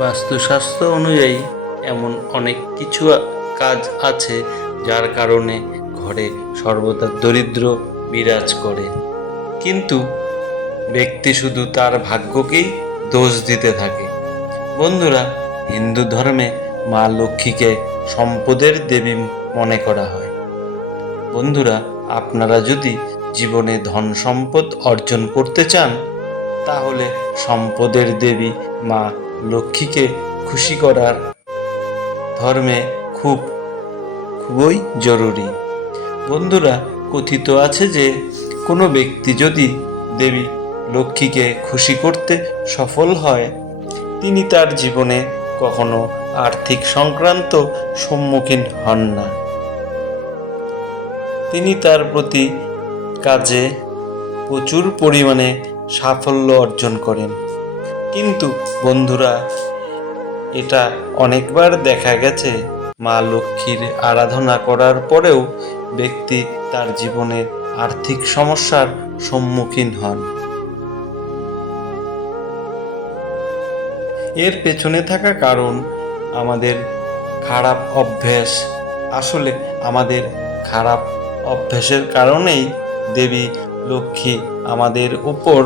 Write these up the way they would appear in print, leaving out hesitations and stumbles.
বাস্তুশাস্ত্র অনুযায়ী এমন অনেক কিছু কাজ আছে যার কারণে ঘরে সর্বদা দরিদ্র বিরাজ করে, কিন্তু ব্যক্তি শুধু তার ভাগ্যকেই দোষ দিতে থাকে। বন্ধুরা, হিন্দু ধর্মে মা লক্ষ্মীকে সম্পদের দেবী মনে করা হয়। বন্ধুরা, আপনারা যদি জীবনে ধন সম্পদ অর্জন করতে চান, তাহলে সম্পদের দেবী মা লক্ষ্মীকে খুশি করার ধর্মে খুবই জরুরি। বন্ধুরা, কথিত আছে যে কোনো ব্যক্তি যদি দেবী লক্ষ্মীকে খুশি করতে সফল হয়, তিনি তার জীবনে কখনো আর্থিক সংক্রান্ত সম্মুখীন হন না। তিনি তার প্রতি কাজে প্রচুর পরিমাণে সাফল্য অর্জন করেন। কিন্তু বন্ধুরা, এটা অনেকবার দেখা গেছে মা লক্ষ্মীর আরাধনা করার পরেও ব্যক্তি তার জীবনে আর্থিক সমস্যার সম্মুখীন হন। এর পেছনে থাকা কারণ আমাদের খারাপ অভ্যাস। আসলে আমাদের খারাপ অভ্যাসের কারণেই দেবী লক্ষ্মী আমাদের উপর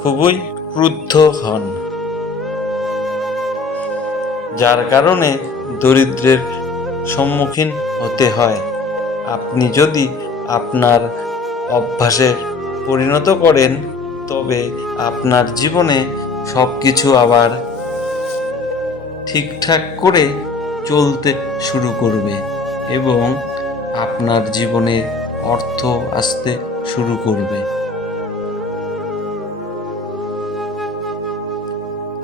খুবই ক্রুদ্ধ হন, যার কারণে দরিদ্রের সম্মুখীন হতে হয়। আপনি যদি আপনার অভ্যাসে পরিণত করেন, তবে আপনার জীবনে সব কিছু আবার ঠিকঠাক করে চলতে শুরু করবে এবং আপনার জীবনে অর্থ আসতে শুরু করবে।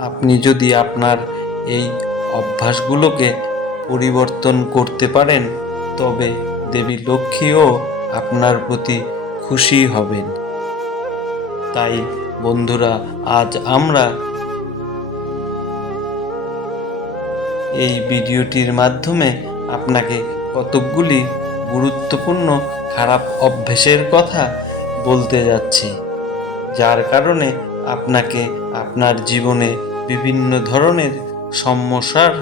আপনি যদি আপনার এই অভ্যাসগুলোকে পরিবর্তন করতে পারেন, তবে দেবী লক্ষ্মীও আপনার প্রতি খুশি হবেন। তাই বন্ধুরা, আজ আমরা এই ভিডিওটির মাধ্যমে আপনাকে কতকগুলি গুরুত্বপূর্ণ খারাপ অভ্যাসের কথা বলতে যাচ্ছি, যার কারণে আপনাকে আপনার জীবনে বিভিন্ন ধরনের সমস্যার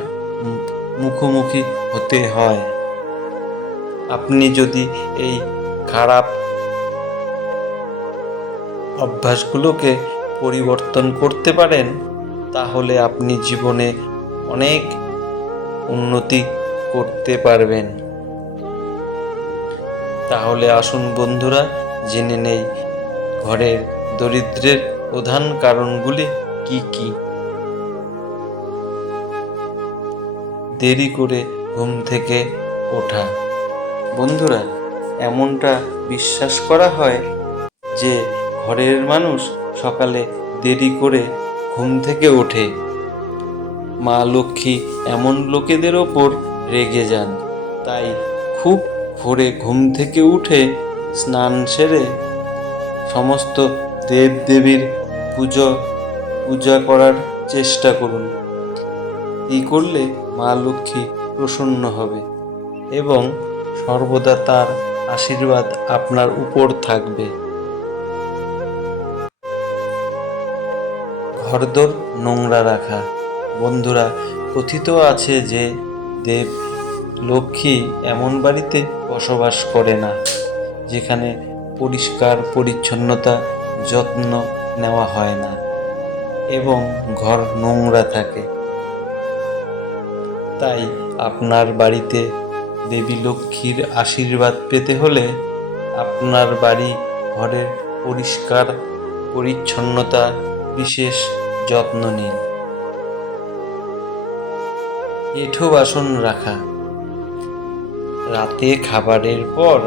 মুখোমুখি হতে হয়। আপনি যদি এই খারাপ অভ্যাসগুলোকে পরিবর্তন করতে পারেন, তাহলে আপনি জীবনে অনেক উন্নতি করতে পারবেন। তাহলে আসুন বন্ধুরা, জেনে নেই ঘরের দরিদ্রের প্রধান কারণগুলি কি কি। দেরি করে ঘুম থেকে ওঠা। বন্ধুরা, এমনটা বিশ্বাস করা হয় যে ঘরের মানুষ সকালে দেরি করে ঘুম থেকে ওঠে, মা লক্ষ্মী এমন লোকেদের ওপর রেগে যান। তাই খুব ভোরে ঘুম থেকে উঠে স্নান সেরে সমস্ত দেবদেবীর পূজা করার চেষ্টা করুন। এই করলে মা লক্ষ্মী প্রসন্ন হবে এবং সর্বদা তার আশীর্বাদ আপনার উপর থাকবে। ঘরদোর নোংরা রাখা। বন্ধুরা, কথিত আছে যে দেব লক্ষ্মী এমন বাড়িতে বসবাস করে না যেখানে পরিষ্কার পরিচ্ছন্নতা যত্ন নেওয়া হয় না এবং ঘর নোংরা থাকে। তাই আপনার বাড়িতে দেবী লক্ষ্মীর আশীর্বাদ পেতে হলে আপনার বাড়ি ঘরের পরিষ্কার পরিচ্ছন্নতা বিশেষ যত্ন নিন। এঁঠো বাসন রাখা। রাতে খাবারের পর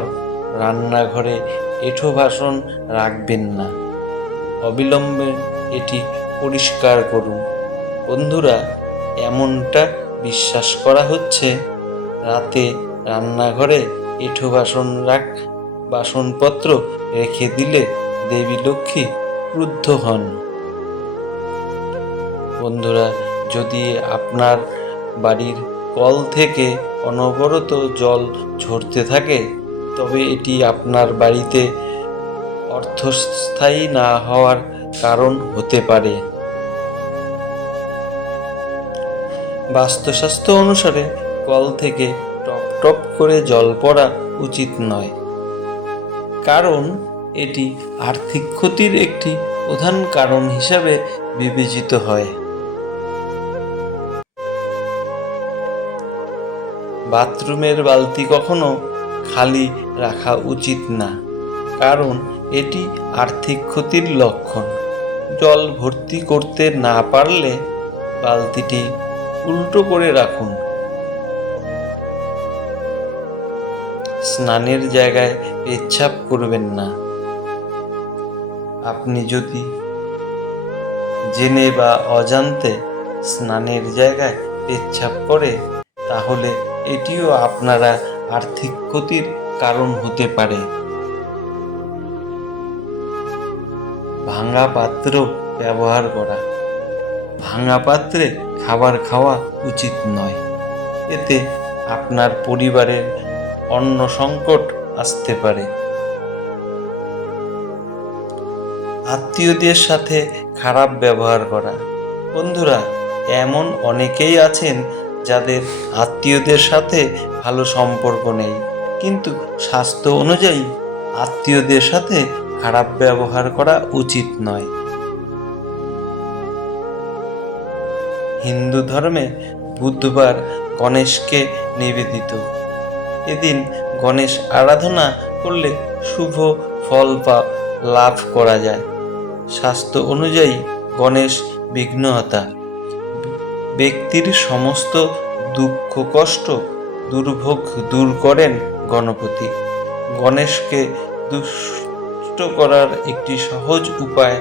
রান্নাঘরে এঁঠো বাসন রাখবেন না, অবিলম্বে এটি পরিষ্কার করুন। বন্ধুরা, এমনটা বিশ্বাস করা হচ্ছে রাতে রান্নাঘরে এঁঠো বাসনপত্র রেখে দিলে দেবী লক্ষ্মী ক্রুদ্ধ হন। বন্ধুরা, যদি আপনার বাড়ির কল থেকে অনবরত জল ঝরতে থাকে, তবে এটি আপনার বাড়িতে অর্থস্থায়ী না হওয়ার কারণ হতে পারে। বাস্তুশাস্ত্র অনুসারে কল থেকে টপ টপ করে জল পড়া উচিত নয়, কারণ এটি আর্থিক ক্ষতির একটি প্রধান কারণ হিসাবে বিবেচিত হয়। বাথরুমের বালতি কখনো খালি রাখা উচিত না, কারণ এটি আর্থিক ক্ষতির লক্ষণ। জল ভর্তি করতে না পারলে বালতিটি উল্টো করে রাখুন। স্নানের জায়গায় পেচ্ছাপ করবেন না। আপনি যদি জেনে বা অজান্তে স্নানের জায়গায় পেচ্ছাপ করে, তাহলে এটিও আপনারা আর্থিক ক্ষতির কারণ হতে পারে। ভাঙা পাত্র ব্যবহার করা। ভাঙা পাত্রে খাবার খাওয়া উচিত নয়, এতে আপনার পরিবারের অন্ন সংকট আসতে পারে। আত্মীয়দের সাথে খারাপ ব্যবহার করা। বন্ধুরা, এমন অনেকেই আছেন যাদের আত্মীয়দের সাথে ভালো সম্পর্ক নেই, কিন্তু স্বাস্থ্য অনুযায়ী আত্মীয়দের সাথে খারাপ ব্যবহার করা উচিত নয়। হিন্দু ধর্মে বুধবার গণেশকে নিবেদিত। এদিন গণেশ আরাধনা করলে শুভ ফল লাভ করা যায়। শাস্ত্র অনুযায়ী গণেশ বিঘ্নহর্তা, ব্যক্তির সমস্ত দুঃখ কষ্ট দুর্ভোগ দূর করেন গণপতি। গণেশকে দুষ্ট করার একটি সহজ উপায়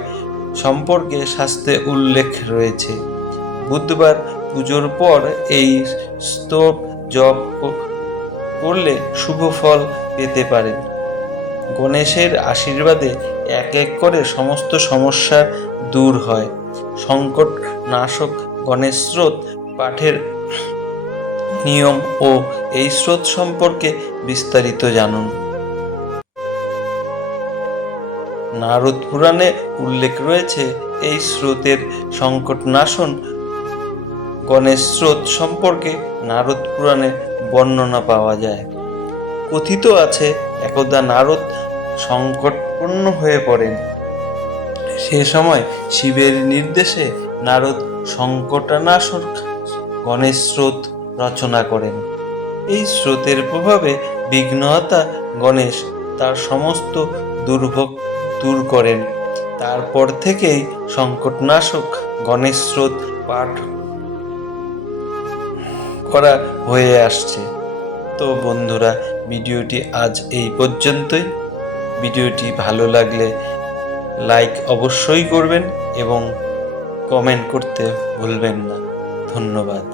সম্পর্কে শাস্ত্রে উল্লেখ রয়েছে। বুধবার পুজোর পর এই স্তব জপ করলে শুভ ফল পেতে পারেন। গণেশের আশীর্বাদে এক এক করে সমস্ত সমস্যা দূর হয়। সংকট নাশক গণেশ স্রোত পাঠের নিয়ম ও এই স্রোত সম্পর্কে বিস্তারিত জানুন। নারদ পুরাণে উল্লেখ রয়েছে এই স্রোতের সংকট নাশন গণেশ স্রোত সম্পর্কে নারদ পুরাণে বর্ণনা পাওয়া যায়। কথিত আছে, একদা নারদ সংকটপূর্ণ হয়ে পড়েন। সে সময় শিবের নির্দেশে নারদ সংকটনাশক গণেশ স্রোত রচনা করেন। এই স্রোতের প্রভাবে বিঘ্নহর্তা গণেশ তার সমস্ত দুর্ভোগ দূর করেন। তারপর থেকেই সংকটনাশক গণেশ স্রোত পাঠ করা হয়ে আসছে। তো বন্ধুরা, ভিডিওটি আজ এই পর্যন্তই। ভিডিওটি ভালো লাগলে লাইক অবশ্যই করবেন এবং কমেন্ট করতে ভুলবেন না। ধন্যবাদ।